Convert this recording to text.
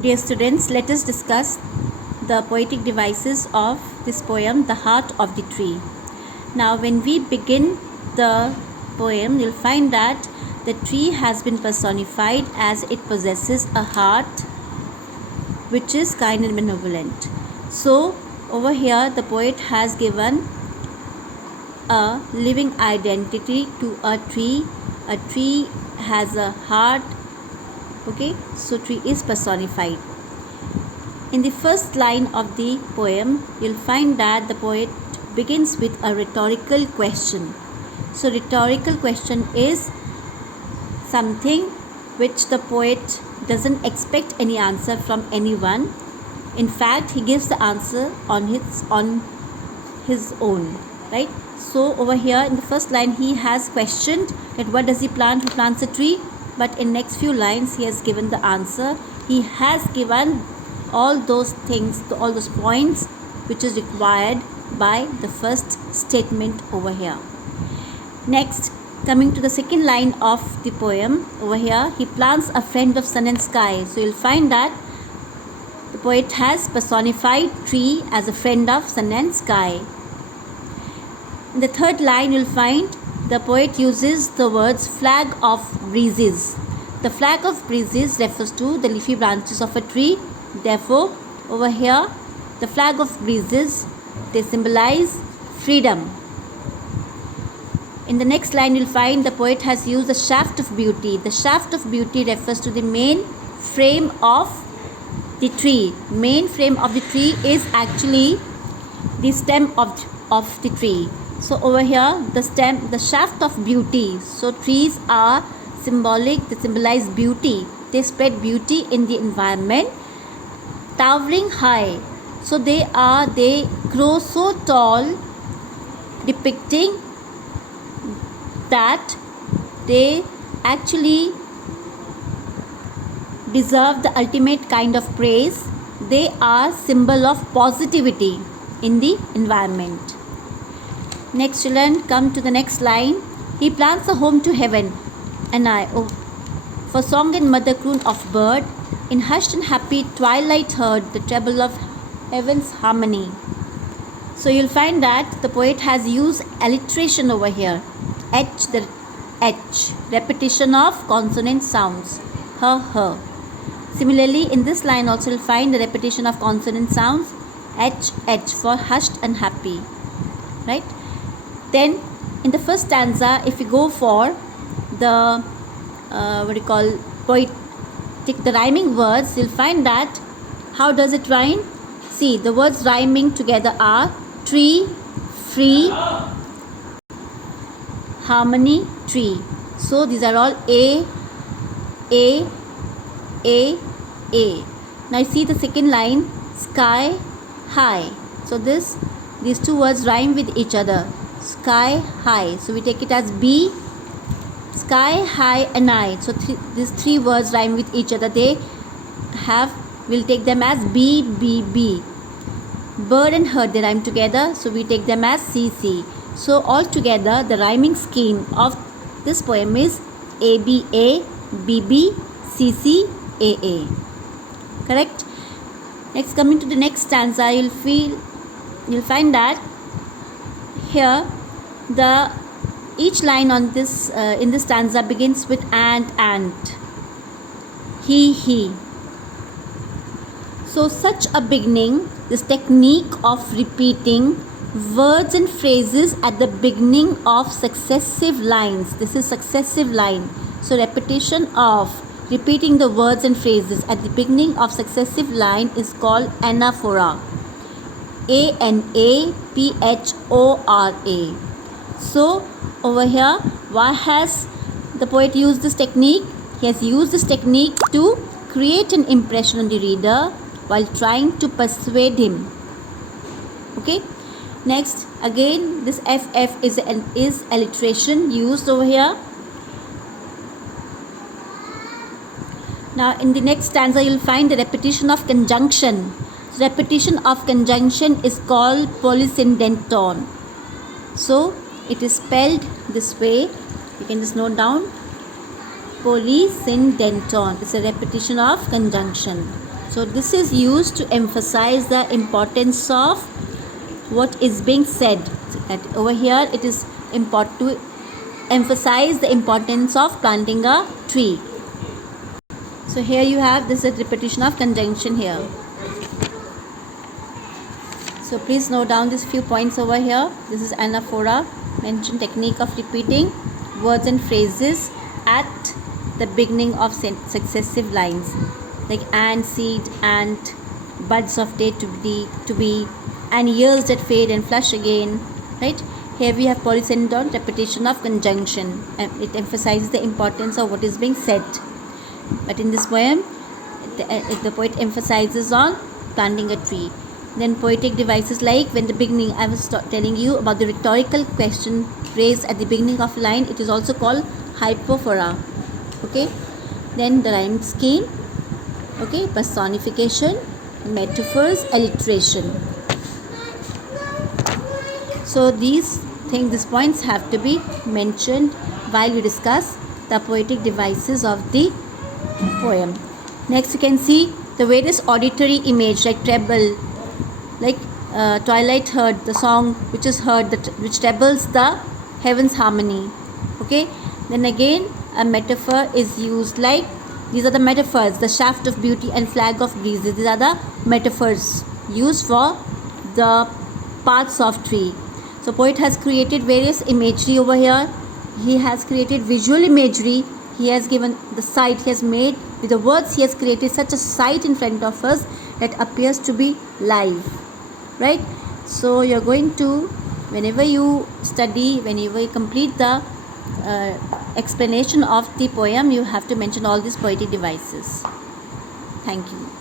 Dear students, let us discuss the poetic devices of this poem, The Heart of the Tree. Now, when we begin the poem, you'll find that the tree has been personified as it possesses a heart which is kind and benevolent. So, over here, the poet has given a living identity to a tree. A tree has a heart. Okay, so tree is personified. In the first line of the poem, you'll find that the poet begins with a rhetorical question. So rhetorical question is something which the poet doesn't expect any answer from anyone. In fact, he gives the answer on his own, right? So over here in the first line, he has questioned that what does he plant? He plants a tree. But in next few lines, he has given the answer. He has given all those things, all those points which is required by the first statement over here. Next, coming to the second line of the poem, over here, he plants a friend of sun and sky. So you'll find that the poet has personified tree as a friend of sun and sky. In the third line, you'll find the poet uses the words flag of breezes. The flag of breezes refers to the leafy branches of a tree. Therefore, over here, the flag of breezes, they symbolize freedom. In the next line, you'll find the poet has used the shaft of beauty. The shaft of beauty refers to the main frame of the tree. Main frame of the tree is actually the stem of the tree. So over here, the shaft of beauty. So trees are symbolic, they symbolize beauty. They spread beauty in the environment. Towering high. So they grow so tall, depicting that they actually deserve the ultimate kind of praise. They are symbol of positivity in the environment. Next, children, come to the next line. He plants a home to heaven, and for song and mother croon of bird, in hushed and happy twilight heard the treble of heaven's harmony. So you'll find that the poet has used alliteration over here. H, repetition of consonant sounds. Her. Similarly, in this line also you'll find the repetition of consonant sounds. H for hushed and happy. Right? Then in the first stanza, if you go for the the rhyming words, you'll find that how does it rhyme? See, the words rhyming together are tree, free, harmony, tree. So these are all A. Now you see the second line, sky, high. So these two words rhyme with each other. Sky, high. So we take it as B, sky, high, and I. So these three words rhyme with each other. We'll take them as B. Bird and herd, they rhyme together. So we take them as C. So all together, the rhyming scheme of this poem is ABA, BB, CC, AA. Correct? Next, coming to the next stanza, you'll find that here each line on this in this stanza begins with and. He. So such a beginning, this technique of repeating words and phrases at the beginning of successive lines. This is successive line. So repetition of repeating the words and phrases at the beginning of successive line is called anaphora. ANAPHORA. So over here, why has the poet used this technique? He has used this technique to create an impression on the reader while trying to persuade him. Okay. Next, again, this FF is alliteration used over here. Now in the next stanza, you'll find the repetition of conjunction. So repetition of conjunction is called polysyndeton. So it is spelled this way. You can just note down polysyndeton. It's a repetition of conjunction. So this is used to emphasize the importance of what is being said. Over here it is important to emphasize the importance of planting a tree. So here you have this is a repetition of conjunction here. So please note down these few points over here. This is anaphora, mention technique of repeating words and phrases at the beginning of successive lines, like and, seed, and buds of day to be, and years that fade and flush again, right? Here we have polysyndon, repetition of conjunction, and it emphasizes the importance of what is being said. But in this poem, the poet emphasizes on planting a tree. Then poetic devices, like when the beginning, I was telling you about the rhetorical question phrase at the beginning of a line, it is also called hypophora. Okay. Then the rhyme scheme, okay, personification, metaphors, alliteration. So these points have to be mentioned while we discuss the poetic devices of the poem. Next you can see the various auditory image, like treble, like twilight heard, the song which is heard, which trebles the heaven's harmony. Okay. Then again a metaphor is used, like these are the metaphors, the shaft of beauty and flag of breezes. These are the metaphors used for the parts of tree. So poet has created various imagery over here. He has created visual imagery. He has given the sight. He has made with the words. He has created such a sight in front of us that appears to be live, right? So you're going to, whenever you study, whenever you complete the explanation of the poem, you have to mention all these poetic devices. Thank you.